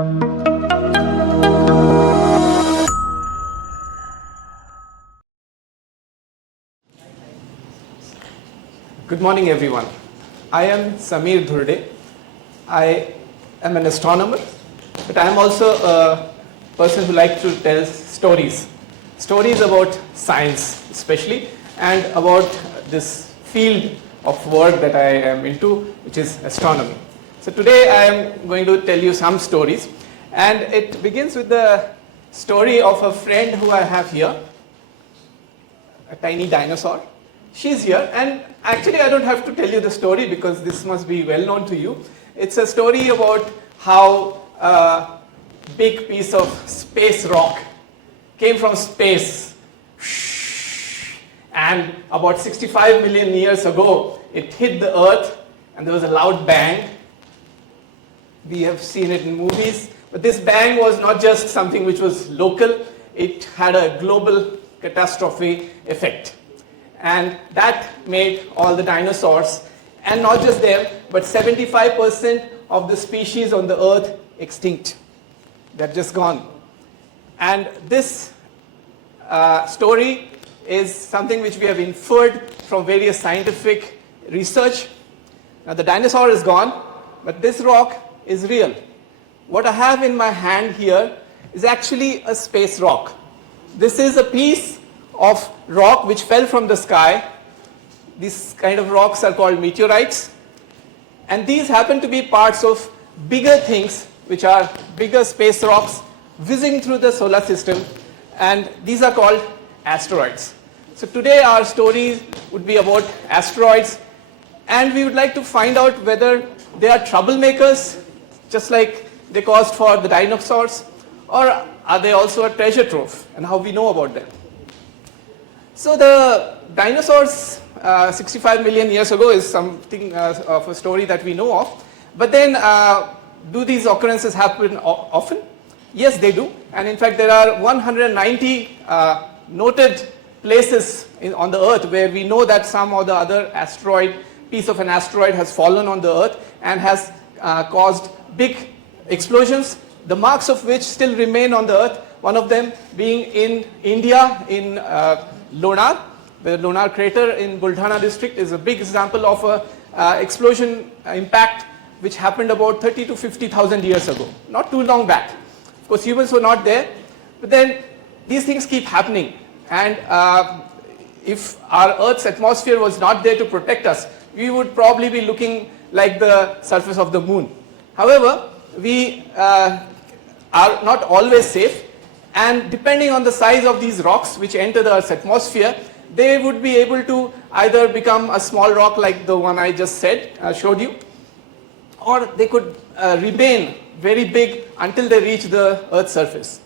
Good morning, everyone. I am Samir Dhurde. I am an astronomer, but I am also a person who likes to tell stories. Stories about science, especially, and about this field of work that I am into, which is astronomy. So today I am going to tell you some stories, and it begins with the story of a friend who I have here, a tiny dinosaur. She's here, and actually I don't have to tell you the story because this must be well known to you. It's a story about how a big piece of space rock came from space, and about 65 million years ago it hit the earth and there was a loud bang. We have seen it in movies, but this bang was not just something which was local, it had a global catastrophe effect. And that made all the dinosaurs, and not just them, but 75% of the species on the earth extinct. They're just gone. And this story is something which we have inferred from various scientific research. Now the dinosaur is gone, but this rock is real. What I have in my hand here is actually a space rock. This is a piece of rock which fell from the sky. These kind of rocks are called meteorites, and these happen to be parts of bigger things which are bigger space rocks whizzing through the solar system, and these are called asteroids. So today our story would be about asteroids, and we would like to find out whether they are troublemakers just like they caused for the dinosaurs, or are they also a treasure trove, and how we know about them. So the dinosaurs 65 million years ago is something of a story that we know of. But then do these occurrences happen often? Yes, they do. And in fact there are 190 noted places on the earth where we know that some or the other piece of an asteroid has fallen on the earth and has caused big explosions, the marks of which still remain on the earth. One of them being in India, in Lonar. The Lonar crater in Buldhana district is a big example of a explosion impact which happened about 30 to 50,000 years ago, not too long back. Of course humans were not there, but then these things keep happening, and if our Earth's atmosphere was not there to protect us, we would probably be looking like the surface of the moon. However, we are not always safe, and depending on the size of these rocks which enter the Earth's atmosphere, they would be able to either become a small rock like the one I just showed you, or they could remain very big until they reach the Earth's surface.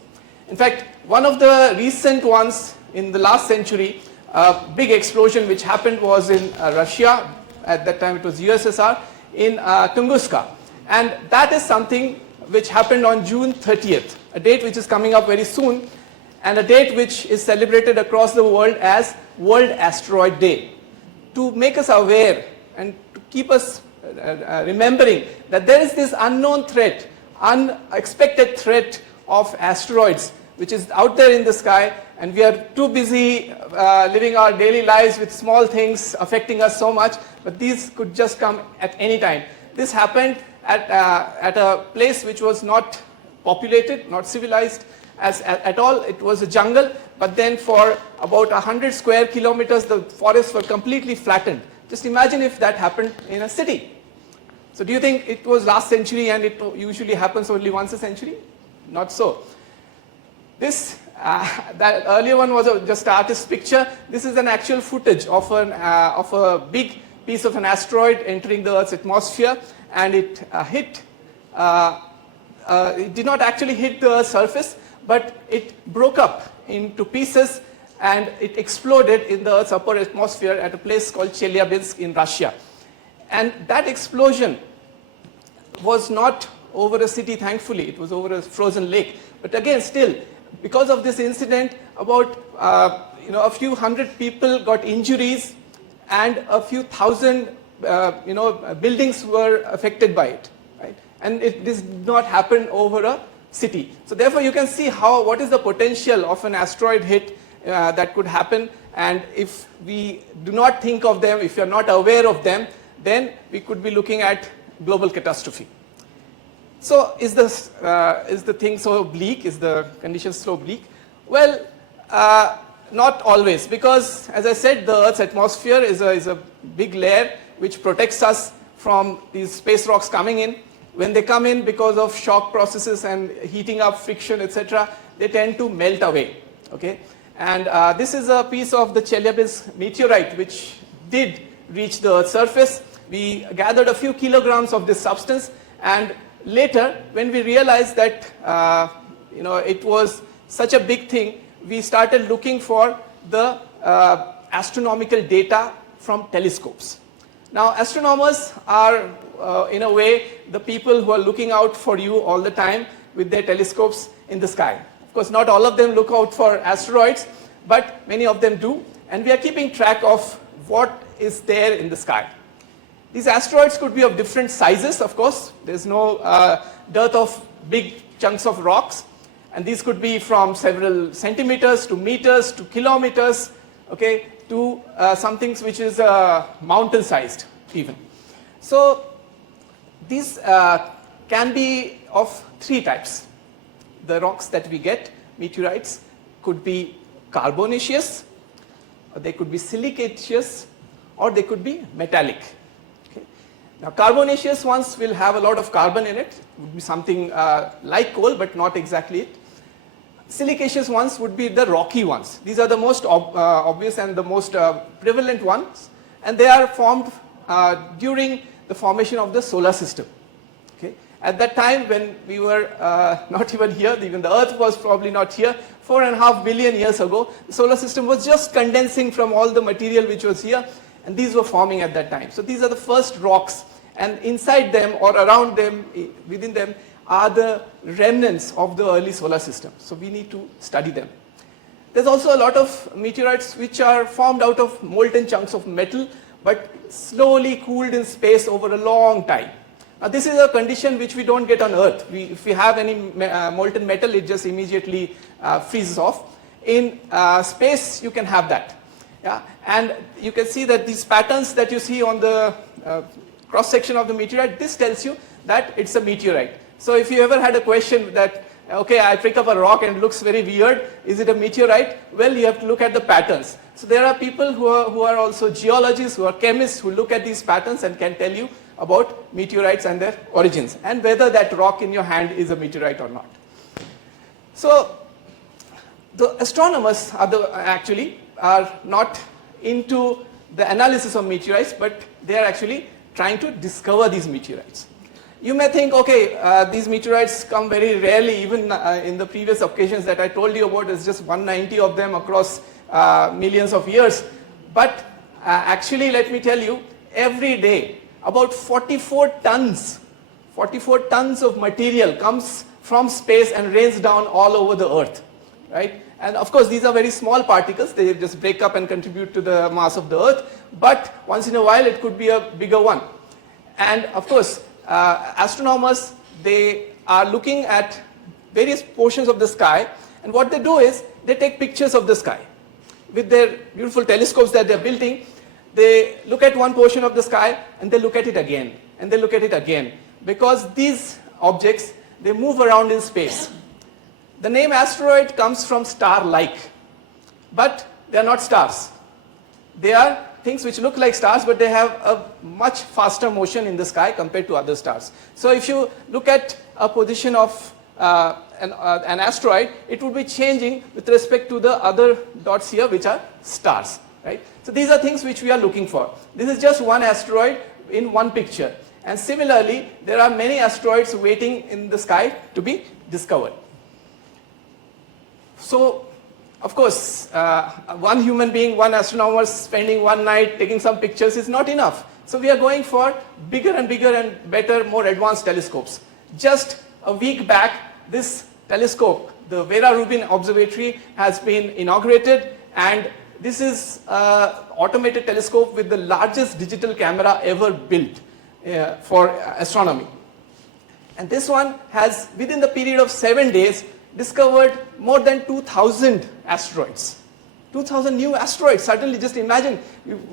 In fact, one of the recent ones in the last century, a big explosion which happened was in Russia. At that time it was USSR, in Tunguska, and that is something which happened on June 30th, a date which is coming up very soon, and a date which is celebrated across the world as World Asteroid Day, to make us aware and to keep us remembering that there is this unknown threat, unexpected threat of asteroids which is out there in the sky, and we are too busy living our daily lives with small things affecting us so much, but these could just come at any time. This happened at a place which was not populated, not civilized at all. It was a jungle, but then for about 100 square kilometers the forests were completely flattened. Just imagine if that happened in a city. So do you think it was last century and it usually happens only once a century? Not so. This that earlier one was just an artist's picture. This is an actual footage of a big piece of an asteroid entering the Earth's atmosphere, and it did not actually hit the Earth's surface, but it broke up into pieces and it exploded in the Earth's upper atmosphere at a place called Chelyabinsk in Russia. And that explosion was not over a city, thankfully. It was over a frozen lake. But again, still, because of this incident, about a few hundred people got injuries, and a few thousand buildings were affected by it. Right? and it does not happen over a city. So therefore you can see what is the potential of an asteroid hit that could happen, and if we do not think of them, if you are not aware of them, then we could be looking at global catastrophe. So is the thing so bleak? Is the condition so bleak? Well, not always, because as I said, the Earth's atmosphere is a big layer which protects us from these space rocks coming in. When they come in because of shock processes and heating up, friction, etc., they tend to melt away. Okay? And this is a piece of the Chelyabinsk meteorite which did reach the Earth's surface. We gathered a few kilograms of this substance, and later when we realized that it was such a big thing, we started looking for the astronomical data from telescopes. Now astronomers are in a way the people who are looking out for you all the time with their telescopes in the sky. Of course, not all of them look out for asteroids, but many of them do, and we are keeping track of what is there in the sky. These asteroids could be of different sizes, of course. There's no dearth of big chunks of rocks, and these could be from several centimeters to meters to kilometers, okay, to something which is mountain-sized even. So these can be of three types. The rocks that we get, meteorites, could be carbonaceous, or they could be silicaceous, or they could be metallic. Okay. Now carbonaceous ones will have a lot of carbon in it. It would be something like coal, but not exactly it. Silicaceous ones would be the rocky ones. These are the most obvious and the most prevalent ones, and they are formed during the formation of the solar system. Okay. At that time when we were not even here, even the Earth was probably not here, 4.5 billion years ago, the solar system was just condensing from all the material which was here, and these were forming at that time. So these are the first rocks, and inside them or around them, within them, are the remnants of the early solar system. So we need to study them. There's also a lot of meteorites which are formed out of molten chunks of metal, but slowly cooled in space over a long time. Now this is a condition which we don't get on Earth. If we have any molten metal, it just immediately freezes off. In space, you can have that. Yeah? And you can see that these patterns that you see on the cross section of the meteorite, this tells you that it's a meteorite. So if you ever had a question that, okay, I pick up a rock and it looks very weird, is it a meteorite? Well, you have to look at the patterns. So there are people who are also geologists, who are chemists, who look at these patterns and can tell you about meteorites and their origins, and whether that rock in your hand is a meteorite or not. So the astronomers actually are not into the analysis of meteorites, but they are actually trying to discover these meteorites. You may think, okay, these meteorites come very rarely, even in the previous occasions that I told you about, there's just 190 of them across millions of years. But actually, let me tell you, every day, about 44 tons of material comes from space and rains down all over the Earth, right? And of course, these are very small particles. They just break up and contribute to the mass of the Earth. But once in a while, it could be a bigger one. And of course, astronomers, they are looking at various portions of the sky, and what they do is they take pictures of the sky with their beautiful telescopes that they're building. They look at one portion of the sky and they look at it again, and they look at it again, because these objects, they move around in space. The name asteroid comes from star-like, but they are not stars. They are things which look like stars, but they have a much faster motion in the sky compared to other stars. So if you look at a position of an asteroid, it would be changing with respect to the other dots here, which are stars, right? So these are things which we are looking for. This is just one asteroid in one picture. And similarly, there are many asteroids waiting in the sky to be discovered. So, of course, one human being, one astronomer spending one night taking some pictures is not enough. So we are going for bigger and bigger and better, more advanced telescopes. Just a week back, this telescope, the Vera Rubin Observatory, has been inaugurated, and this is an automated telescope with the largest digital camera ever built for astronomy. And this one has, within the period of 7 days, discovered more than 2,000 asteroids. 2,000 new asteroids. Suddenly, just imagine,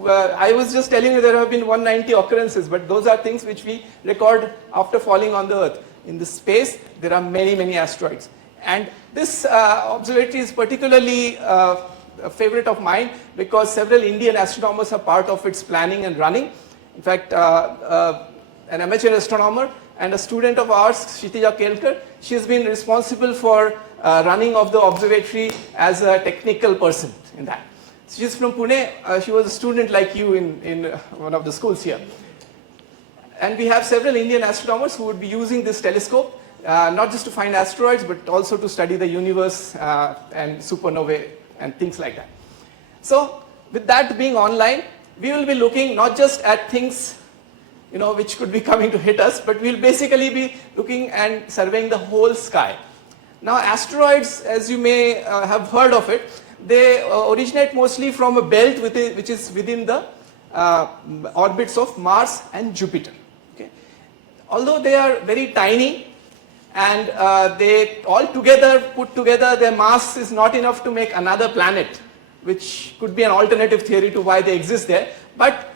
I was just telling you there have been 190 occurrences, but those are things which we record after falling on the Earth. In the space, there are many, many asteroids. And this observatory is particularly a favorite of mine because several Indian astronomers are part of its planning and running. In fact, an amateur astronomer and a student of ours, Kshitija Kelkar, she has been responsible for running of the observatory as a technical person in that. She's from Pune. She was a student like you in one of the schools here. And we have several Indian astronomers who would be using this telescope, not just to find asteroids, but also to study the universe and supernovae and things like that. So, with that being online, we will be looking not just at things which could be coming to hit us, but we'll basically be looking and surveying the whole sky. Now, asteroids, as you may have heard of it, they originate mostly from a belt which is within the orbits of Mars and Jupiter. Okay? Although they are very tiny and they all together, put together, their mass is not enough to make another planet, which could be an alternative theory to why they exist there. But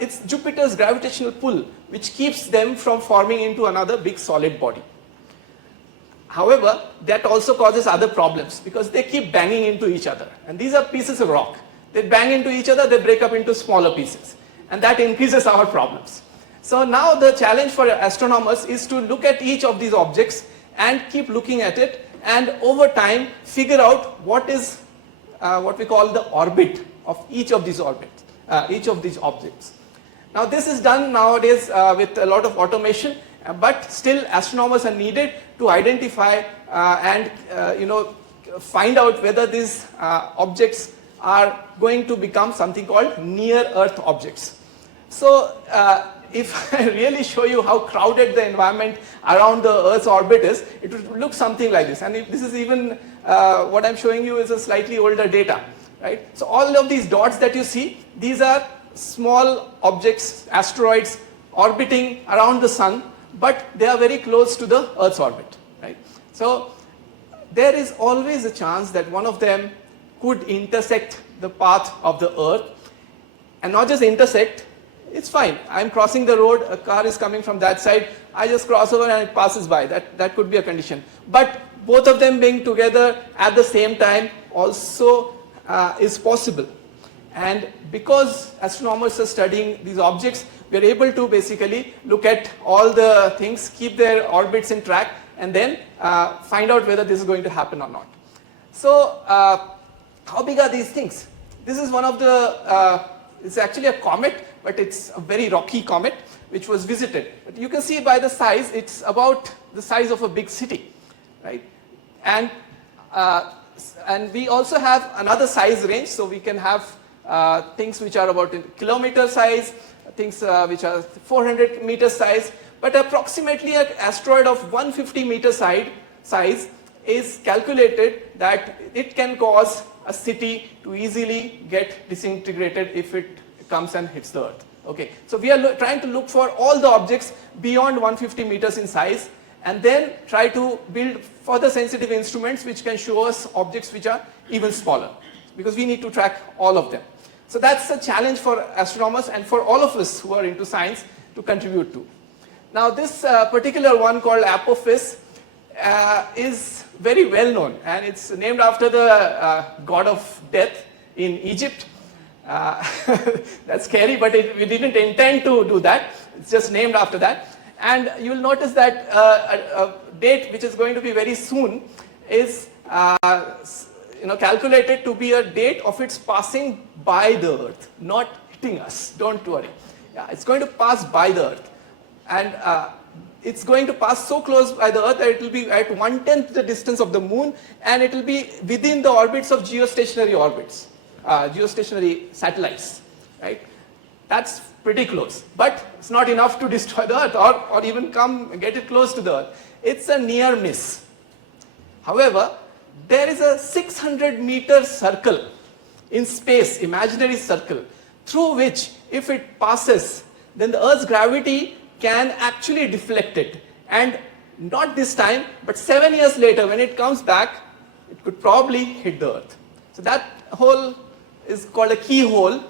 it's Jupiter's gravitational pull which keeps them from forming into another big solid body. However, that also causes other problems because they keep banging into each other. And these are pieces of rock. They bang into each other, they break up into smaller pieces. And that increases our problems. So now the challenge for astronomers is to look at each of these objects and keep looking at it and over time figure out what is what we call the orbit of each of these orbits, each of these objects. Now this is done nowadays with a lot of automation, but still astronomers are needed to identify and find out whether these objects are going to become something called near Earth objects. So if I really show you how crowded the environment around the Earth's orbit is, it would look something like this. And if this is even what I'm showing you is a slightly older data, right? So all of these dots that you see, these are small objects, asteroids orbiting around the sun, but they are very close to the Earth's orbit, right? So there is always a chance that one of them could intersect the path of the Earth, and not just intersect, it's fine. I'm crossing the road, a car is coming from that side, I just cross over and it passes by. That could be a condition. But both of them being together at the same time also is possible. And because astronomers are studying these objects, we are able to basically look at all the things, keep their orbits in track, and then find out whether this is going to happen or not. So, how big are these things? This is one of the, it's actually a comet, but it's a very rocky comet which was visited. But you can see by the size, it's about the size of a big city, right? And we also have another size range, so we can have things which are about kilometer size, things which are 400 meter size, but approximately an asteroid of 150 meter size is calculated that it can cause a city to easily get disintegrated if it comes and hits the Earth. Okay, so we are trying to look for all the objects beyond 150 meters in size and then try to build further sensitive instruments which can show us objects which are even smaller, because we need to track all of them. So that's a challenge for astronomers and for all of us who are into science to contribute to. Now this particular one called Apophis is very well known, and it's named after the god of death in Egypt. That's scary, but we didn't intend to do that. It's just named after that. And you'll notice that a date which is going to be very soon is calculated to be a date of its passing by the Earth, not hitting us. Don't worry. Yeah, it's going to pass by the Earth, and it's going to pass so close by the Earth that it will be at 1/10 the distance of the Moon, and it will be within the orbits of geostationary orbits, geostationary satellites, right? That's pretty close, but it's not enough to destroy the Earth or even come and get it close to the Earth. It's a near miss. However, there is a 600-meter circle in space, imaginary circle, through which if it passes, then the Earth's gravity can actually deflect it And not this time, but 7 years later, when it comes back, it could probably hit the Earth. So that hole is called a keyhole,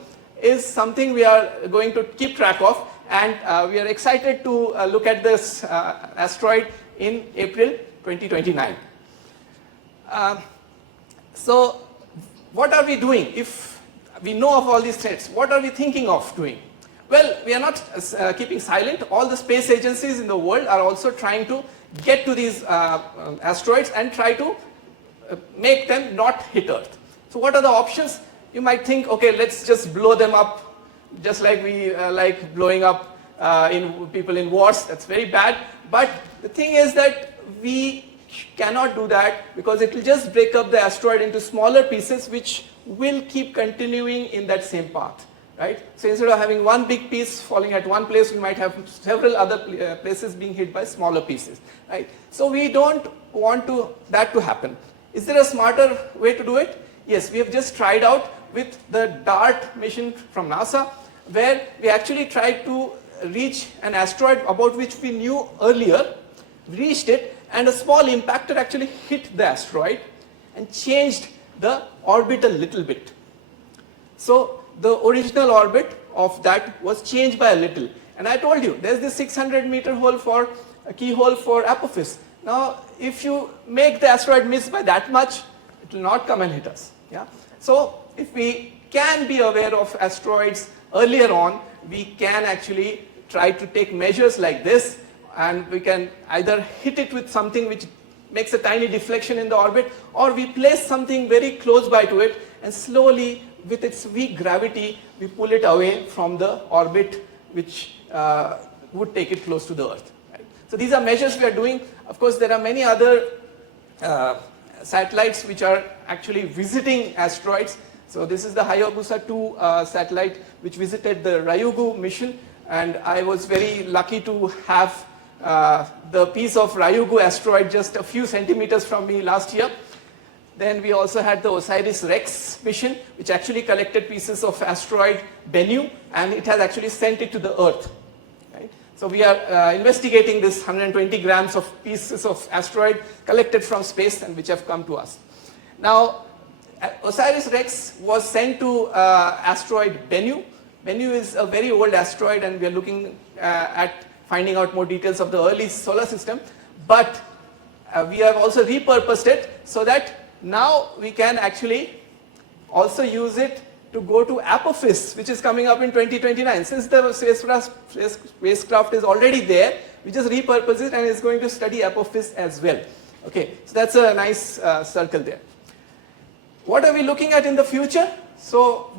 is something we are going to keep track of, and we are excited to look at this asteroid in April 2029. So what are we doing? If we know of all these threats, what are we thinking of doing? Well, we are not keeping silent. All the space agencies in the world are also trying to get to these asteroids and try to make them not hit Earth. So what are the options? You might think, okay, let's just blow them up, just like we like blowing up people in wars. That's very bad. But the thing is that we cannot do that, because it will just break up the asteroid into smaller pieces which will keep continuing in that same path. Right? So instead of having one big piece falling at one place, we might have several other places being hit by smaller pieces. Right? So we don't want that to happen. Is there a smarter way to do it? Yes, we have just tried out with the DART mission from NASA, where we actually tried to reach an asteroid about which we knew earlier, reached it, and a small impactor actually hit the asteroid and changed the orbit a little bit. So the original orbit of that was changed by a little. And I told you, there's this 600-meter hole for a keyhole for Apophis. Now, if you make the asteroid miss by that much, it will not come and hit us. Yeah? So if we can be aware of asteroids earlier on, we can actually try to take measures like this, and we can either hit it with something which makes a tiny deflection in the orbit, or we place something very close by to it, and slowly, with its weak gravity, we pull it away from the orbit which would take it close to the Earth. Right? So these are measures we are doing. Of course, there are many other satellites which are actually visiting asteroids. So this is the Hayabusa 2 satellite which visited the Ryugu mission, and I was very lucky to have the piece of Ryugu asteroid just a few centimeters from me last year. Then we also had the OSIRIS-REx mission, which actually collected pieces of asteroid Bennu, and it has actually sent it to the Earth. Right? So we are investigating this 120 grams of pieces of asteroid collected from space and which have come to us. Now, OSIRIS-REx was sent to asteroid Bennu. Bennu is a very old asteroid, and we are looking at finding out more details of the early solar system. But we have also repurposed it so that now we can actually also use it to go to Apophis, which is coming up in 2029. Since the spacecraft is already there, we just repurpose it and it's going to study Apophis as well. Okay, so that's a nice circle there. What are we looking at in the future? So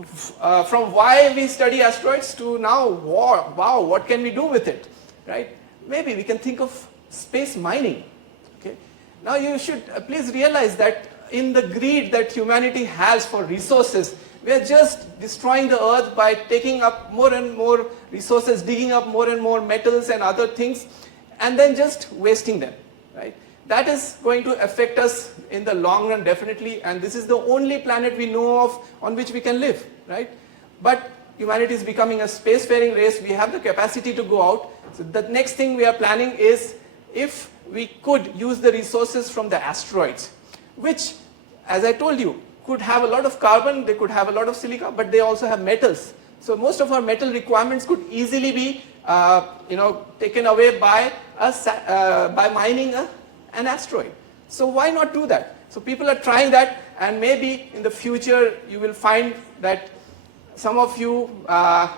from why we study asteroids to now, wow, what can we do with it? Right? Maybe we can think of space mining. Okay? Now you should please realize that in the greed that humanity has for resources, we are just destroying the earth by taking up more and more resources, digging up more and more metals and other things, and then just wasting them. Right? That is going to affect us in the long run, definitely, and this is the only planet we know of on which we can live. Right? But humanity is becoming a spacefaring race. We have the capacity to go out. So the next thing we are planning is, if we could use the resources from the asteroids, which, as I told you, could have a lot of carbon, they could have a lot of silica, but they also have metals. So most of our metal requirements could easily be taken away by mining an asteroid. So why not do that? So people are trying that, and maybe in the future you will find that some of you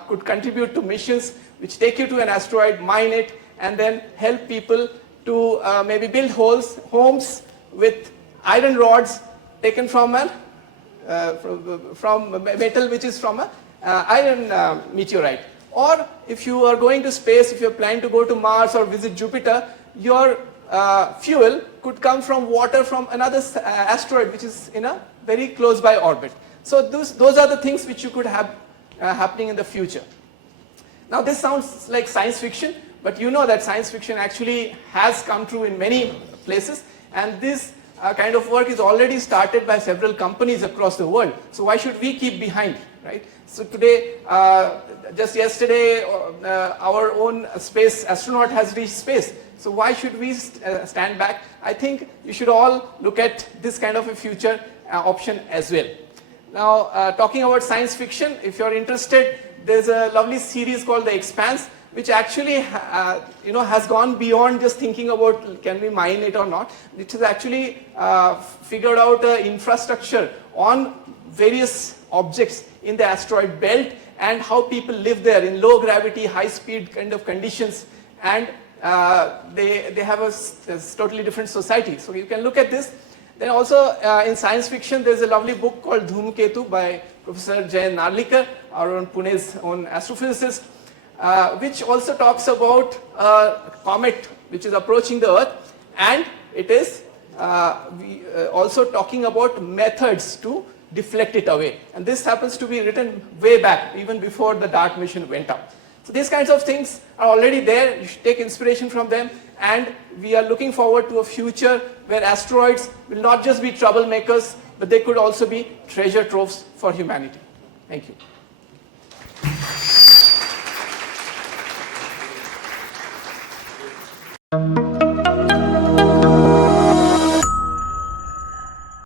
could contribute to missions which take you to an asteroid, mine it, and then help people to maybe build homes with iron rods taken from metal which is from an iron meteorite. Or if you are going to space, if you're planning to go to Mars or visit Jupiter, your fuel could come from water from another asteroid which is in a very close by orbit. So those are the things which you could have happening in the future. Now this sounds like science fiction, but you know that science fiction actually has come true in many places, and this kind of work is already started by several companies across the world. So why should we keep behind, right? So today, just yesterday, our own space astronaut has reached space. So why should we stand back? I think you should all look at this kind of a future option as well. Now, talking about science fiction, if you're interested, there's a lovely series called The Expanse, which actually has gone beyond just thinking about can we mine it or not. It has actually figured out infrastructure on various objects in the asteroid belt and how people live there in low gravity, high speed kind of conditions, and they have a totally different society. So you can look at this. Then also in science fiction, there's a lovely book called Dhumketu by Professor Jay Narlikar, our own Pune's own astrophysicist, which also talks about a comet which is approaching the Earth, and it is also talking about methods to deflect it away. And this happens to be written way back, even before the DART mission went up. So these kinds of things are already there. You should take inspiration from them, and we are looking forward to a future where asteroids will not just be troublemakers, but they could also be treasure troves for humanity. Thank you.